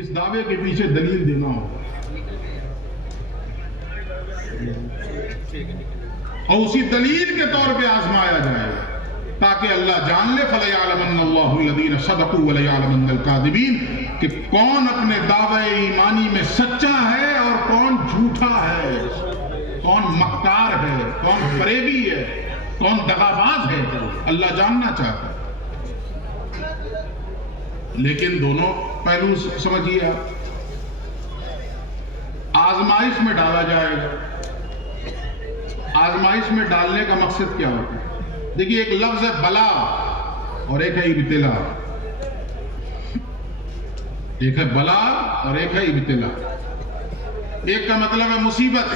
اس دعوے کے پیچھے دلیل دینا ہوگا اور اسی دلیل کے طور پہ آزمایا جائے گا تاکہ اللہ جان لے فَلَيَعْلَمَنَّ اللَّهُ الَّذِينَ صَدَقُوا وَلَيَعْلَمَنَّ الْكَاذِبِينَ کہ کون اپنے دعوے ایمانی میں سچا ہے اور کون جھوٹا ہے، کون مکار ہے، کون فریبی ہے، کون دغاباز ہے، اللہ جاننا چاہتا ہے۔ لیکن دونوں پہلو سمجھیے آپ، آزمائش میں ڈالا جائے گا۔ آزمائش میں ڈالنے کا مقصد کیا ہوتا ہے؟ دیکھیے ایک لفظ ہے بلا اور ایک ہے ابتلا، ایک ہے بلا اور ایک ہے ابتلا۔ ایک کا مطلب ہے مصیبت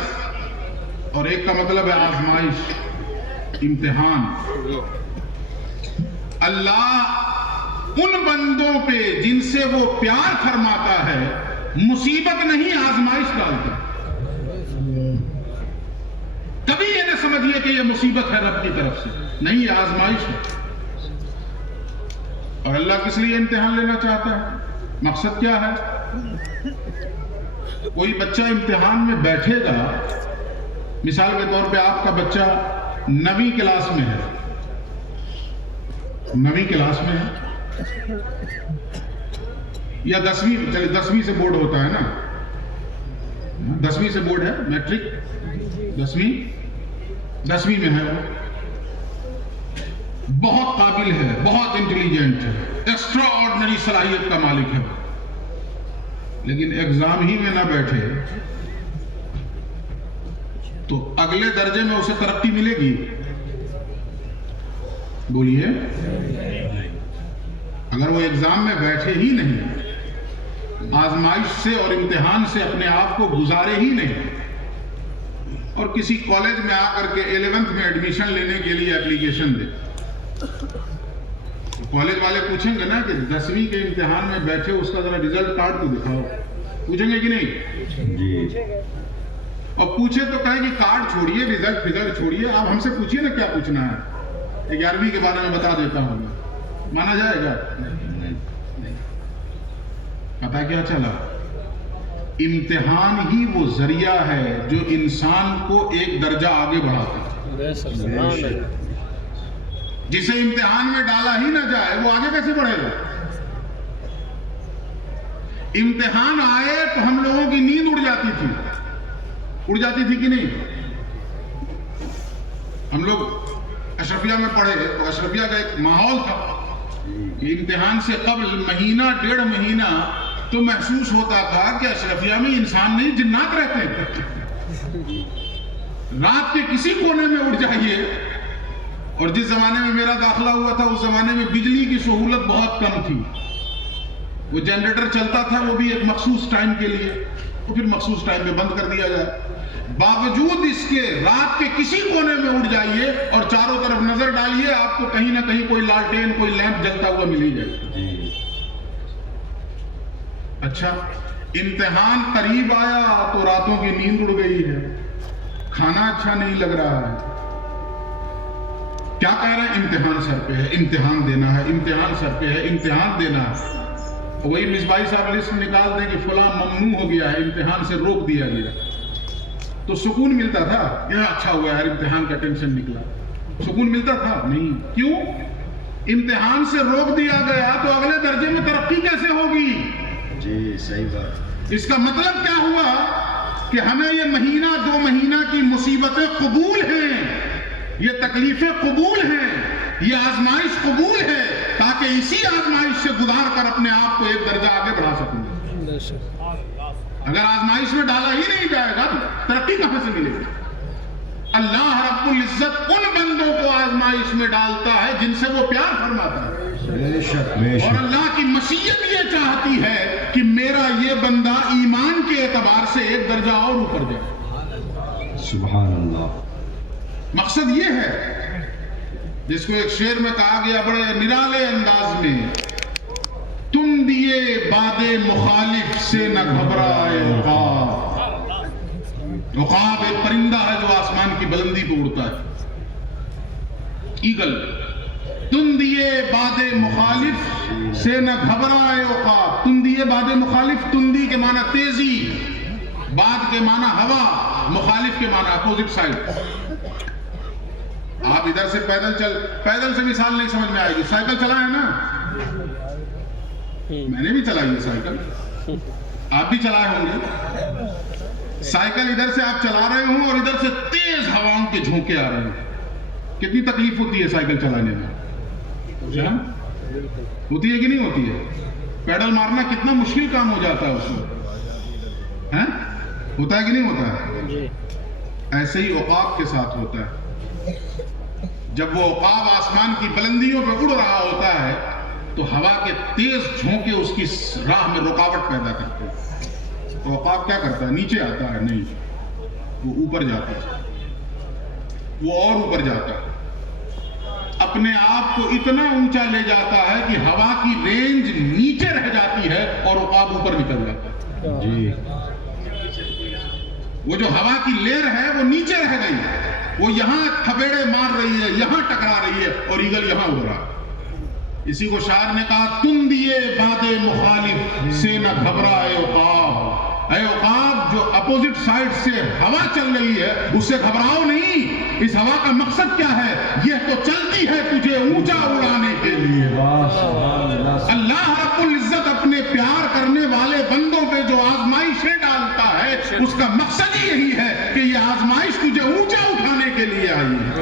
اور ایک کا مطلب ہے آزمائش، امتحان۔ اللہ ان بندوں پہ جن سے وہ پیار فرماتا ہے مصیبت نہیں آزمائش ڈالتا۔ کبھی یہ نہ سمجھیے کہ یہ مصیبت ہے رب کی طرف سے، نہیں، یہ آزمائش ہے۔ اور اللہ کس لیے امتحان لینا چاہتا ہے؟ مقصد کیا ہے؟ کوئی بچہ امتحان میں بیٹھے گا، مثال کے طور پہ آپ کا بچہ 9ویں کلاس میں ہے، 9ویں کلاس میں ہے یا 10ویں، چلے 10ویں سے بورڈ ہوتا ہے نا، 10ویں سے بورڈ ہے، میٹرک 10ویں میں ہے، وہ بہت قابل ہے، بہت انٹیلیجنٹ ہے، ایکسٹرا آرڈنری صلاحیت کا مالک ہے، لیکن ایگزام ہی میں نہ بیٹھے تو اگلے درجے میں اسے ترقی ملے گی؟ بولیے، اگر وہ ایگزام میں بیٹھے ہی نہیں، آزمائش سے اور امتحان سے اپنے آپ کو گزارے ہی نہیں، اور کسی کالج میں آ کر کے 11ویں میں ایڈمیشن لینے کے لیے اپلیکیشن دے، کالج والے پوچھیں گے نا کہ 10ویں کے امتحان میں بیٹھے اس کا ذرا ریزلٹ کارڈ تو دکھاؤ، پوچھیں گے کہ نہیں؟ جی۔ اور پوچھے تو کہیں کہ کارڈ چھوڑیے، ریزلٹ فگر چھوڑیے، آپ ہم سے پوچھیے نا کیا پوچھنا ہے، 11ویں کے بارے میں بتا دیتا ہوں، مانا جائے گا؟ نہیں۔ پتا کیا چلا؟ امتحان ہی وہ ذریعہ ہے جو انسان کو ایک درجہ آگے بڑھاتا ہے۔ جسے امتحان میں ڈالا ہی نہ جائے وہ آگے کیسے بڑھے گا؟ امتحان آئے تو ہم لوگوں کی نیند اڑ جاتی تھی کہ نہیں؟ ہم لوگ اشرفیہ میں پڑھے تو اشرفیہ کا ایک ماحول تھا کہ امتحان سے قبل مہینہ 1.5 مہینہ تو محسوس ہوتا تھا کہ اشرفیہ میں انسان نہیں جنات رہتے ہیں۔ رات کے کسی کونے میں اٹھ جائیے، اور جس زمانے میں میرا داخلہ ہوا تھا اس زمانے میں بجلی کی سہولت بہت کم تھی، وہ جنریٹر چلتا تھا وہ بھی ایک مخصوص ٹائم کے لیے، تو پھر مخصوص ٹائم پہ بند کر دیا جائے۔ باوجود اس کے رات کے کسی کونے میں اٹھ جائیے اور چاروں طرف نظر ڈالیے، آپ کو کہیں نہ کہیں کوئی لالٹین، کوئی لیمپ جلتا ہوا مل ہی جائے۔ اچھا، امتحان قریب آیا تو راتوں کی نیند اڑ گئی ہے، کھانا اچھا نہیں لگ رہا ہے، کیا کہہ رہے ہیں؟ امتحان سر پہ ہے، امتحان دینا ہے، امتحان سر پہ ہے، امتحان دینا ہے۔ وہی مصباحی صاحب لسٹ نکال دیں کہ فلاں ممنوع ہو گیا ہے، امتحان سے روک دیا گیا، تو سکون ملتا تھا؟ یہ اچھا ہوا یار امتحان کا ٹینشن نکلا، سکون ملتا تھا؟ نہیں۔ کیوں؟ امتحان سے روک دیا گیا تو اگلے درجے میں ترقی کیسے ہوگی؟ جی صحیح بات۔ اس کا مطلب کیا ہوا کہ ہمیں یہ مہینہ 2 مہینہ کی مصیبتیں قبول ہیں، یہ تکلیفیں قبول ہیں، یہ آزمائش قبول ہے، تاکہ اسی آزمائش سے گزار کر اپنے آپ کو ایک درجہ آگے بڑھا سکوں۔ اگر آزمائش میں ڈالا ہی نہیں جائے گا تو ترقی کہاں سے ملے گی؟ اللہ رب العزت ان بندوں کو آزمائش میں ڈالتا ہے جن سے وہ پیار فرماتا ہے، اور اللہ کی مشیت یہ چاہتی ہے کہ میرا یہ بندہ ایمان کے اعتبار سے ایک درجہ اور اوپر جائے۔ سبحان اللہ۔ مقصد یہ ہے جس کو ایک شعر میں کہا گیا بڑے نرالے انداز میں، تم دیے باد مخالف سے نہ گھبرائے عقاب۔ عقاب ایک پرندہ ہے جو آسمان کی بلندی پہ اڑتا ہے، ایگل۔ تندیے باد مخالف سے نہ گھبرائے عقاب. تندیے باد مخالف، تندی کے معنی تیزی، باد کے معنی ہوا، مخالف کے معنی اپوزٹ سائڈ. آپ ادھر سے پیدل سے مثال نہیں سمجھ میں آئے گی. سائیکل چلائیں نا، میں نے بھی چلائی ہے سائیکل، آپ بھی چلائے ہوں گے. سائیکل ادھر سے آپ چلا رہے ہوں اور ادھر سے تیز ہواؤں کے جھونکے آ رہے ہیں، کتنی تکلیف ہوتی ہے سائیکل چلانے میں؟ ہوتی ہے کہ نہیں ہوتی ہے؟ پیڈل مارنا کتنا مشکل کام ہو جاتا ہے اس میں، ہوتا ہے کہ نہیں ہوتا ہے؟ ایسے ہی عقاب کے ساتھ ہوتا ہے. جب وہ عقاب آسمان کی بلندیوں پہ اڑ رہا ہوتا ہے تو ہوا کے تیز جھونکے اس کی راہ میں رکاوٹ پیدا کرتے ہیں. تو عقاب کیا کرتا ہے؟ نیچے آتا ہے نہیں، وہ اوپر جاتا ہے، وہ اور اوپر جاتا ہے، اپنے آپ کو اتنا اونچا لے جاتا ہے کہ ہوا کی رینج نیچے رہ جاتی ہے اور عقاب اوپر نکل جاتا ہے. جی وہ جو ہوا کی لہر ہے وہ نیچے رہ گئی، وہ یہاں تھپیڑے مار رہی ہے، یہاں ٹکرا رہی ہے اور ایگل یہاں اڑ رہا. اسی کو شاعر نے کہا تندیے باد مخالف سے نہ گھبرائے عقاب. اے عقاب، جو اپوزٹ سائڈ سے ہوا چل رہی ہے اس سے گھبراؤ نہیں. اس ہوا کا مقصد کیا ہے؟ یہ تو چلتی ہے تجھے اونچا اڑانے کے لیے. اللہ رب العزت اپنے پیار کرنے والے بندوں پہ جو آزمائشیں ڈالتا ہے اس کا مقصد ہی یہی ہے کہ یہ آزمائش تجھے اونچا اٹھانے کے لیے آئی ہے.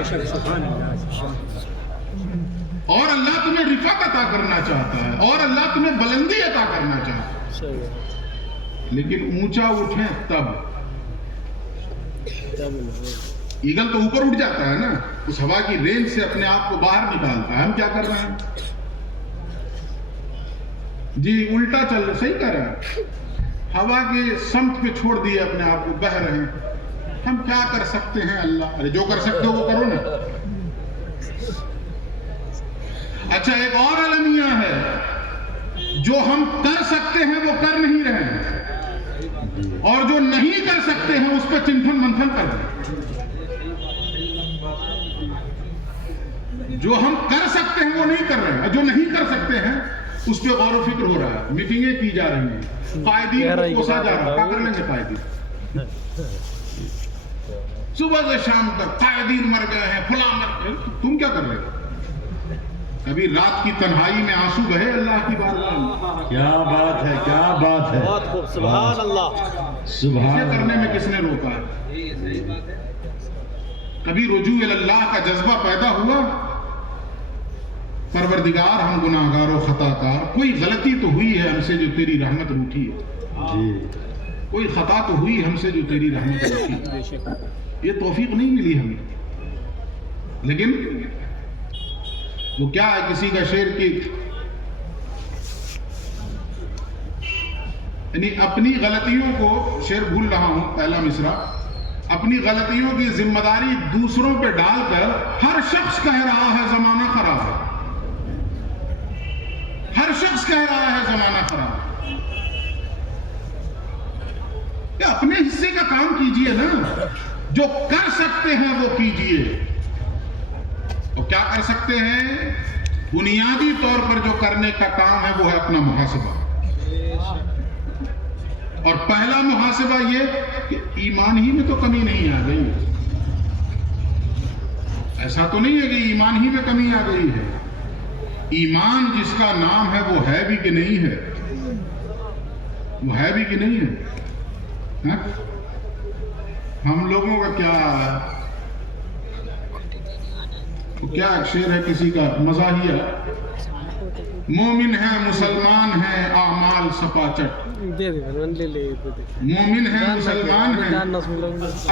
اور اللہ تمہیں رفعت عطا کرنا چاہتا ہے، اور اللہ تمہیں بلندی عطا کرنا چاہتا ہے. لیکن اونچا اٹھیں تب. ایگل تو اوپر اٹھ جاتا ہے نا، اس ہوا کی رینج سے اپنے آپ کو باہر نکالتا ہے. ہم کیا کر رہے ہیں جی؟ الٹا چل رہے. صحیح کر رہے ہیں، ہوا کے سمت پہ چھوڑ دیے اپنے آپ کو، بہہ رہے ہیں. ہم کیا کر سکتے ہیں؟ اللہ، ارے جو کر سکتے ہو وہ کرو نا. اچھا، ایک اور المیہ ہے، جو ہم کر سکتے ہیں وہ کر نہیں رہے ہیں، اور جو نہیں کر سکتے ہیں اس پہ چنتھن منتھن کر رہے ہیں. جو ہم کر سکتے ہیں وہ نہیں کر رہے ہیں، جو نہیں کر سکتے ہیں اس پہ غور و فکر ہو رہا ہے. میٹنگیں کی جا رہی ہیں، قائدین کو کوسا جا رہا ہے. کیا کر لیں گے قائدین؟ صبح سے شام تک قائدین مر گئے ہیں، فلاں مر گئے. تم کیا کر رہے ہو؟ کبھی رات کی تنہائی میں آنسو بہے اللہ کی بارگاہ میں؟ کیا بات ہے، کیا بات ہے، بہت خوب. سبحان اللہ. سبحان اسے کرنے میں کس نے روکا ہے؟ کبھی رجوع اللہ کا جذبہ پیدا ہوا؟ پروردگار، ہم گناہگار و خطا کار، کوئی غلطی تو ہوئی ہے ہم سے جو تیری رحمت روٹھی ہے. جی کوئی خطا تو ہوئی ہم سے جو تیری رحمت روٹھی ہے. یہ توفیق نہیں ملی ہمیں. لیکن وہ کیا ہے، کسی کا شعر کی یعنی اپنی غلطیوں کو، شعر بھول رہا ہوں پہلا مصرع، اپنی غلطیوں کی ذمہ داری دوسروں پہ ڈال کر ہر شخص کہہ رہا ہے زمانہ خراب ہے. ہر شخص کہہ رہا ہے زمانہ خراب ہے. کہ اپنے حصے کا کام کیجئے نا. جو کر سکتے ہیں وہ کیجئے. اور کیا کر سکتے ہیں؟ بنیادی طور پر جو کرنے کا کام ہے وہ ہے اپنا محاسبہ. اور پہلا محاسبہ یہ کہ ایمان ہی میں تو کمی نہیں آ گئی. ایسا تو نہیں ہے کہ ایمان ہی میں کمی آ گئی ہے. ایمان جس کا نام ہے وہ ہے بھی کہ نہیں ہے؟ وہ ہے بھی کہ نہیں ہے؟ ہم لوگوں کا کیا شعر ہے کسی کا مزاحیہ، مومن ہے مسلمان ہے اعمال سپاچٹ. مومن ہے مسلمان ہے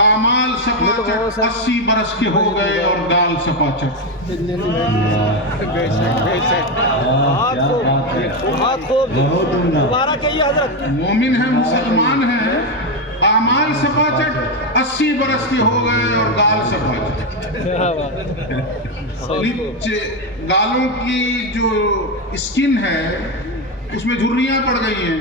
اعمال سپاچٹ، 80 برس کے ہو گئے اور گال سپاچٹ. بہت خوب. دوبارہ کہیے حضرت. مومن ہے مسلمان ہے اعمال سپاچٹ، 80 برس کے ہو گئے اور گال سپاچٹ. گالوں کی جو اسکن ہے اس میں جھریاں پڑ گئی ہیں.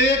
1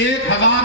1000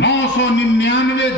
999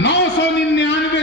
999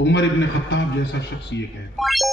عمر ابن خطاب جیسا شخص یہ کہے